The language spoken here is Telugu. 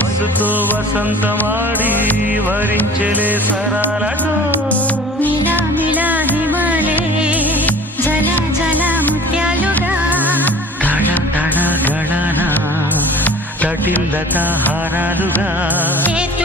వయస్సుతో వసంతమాడి వరించెలే సరాలటో మిలా మిలా హిమాలే జల జల ముత్యాలుగా తళ తళ గళన తటిల్లత హారాలుగా చేతి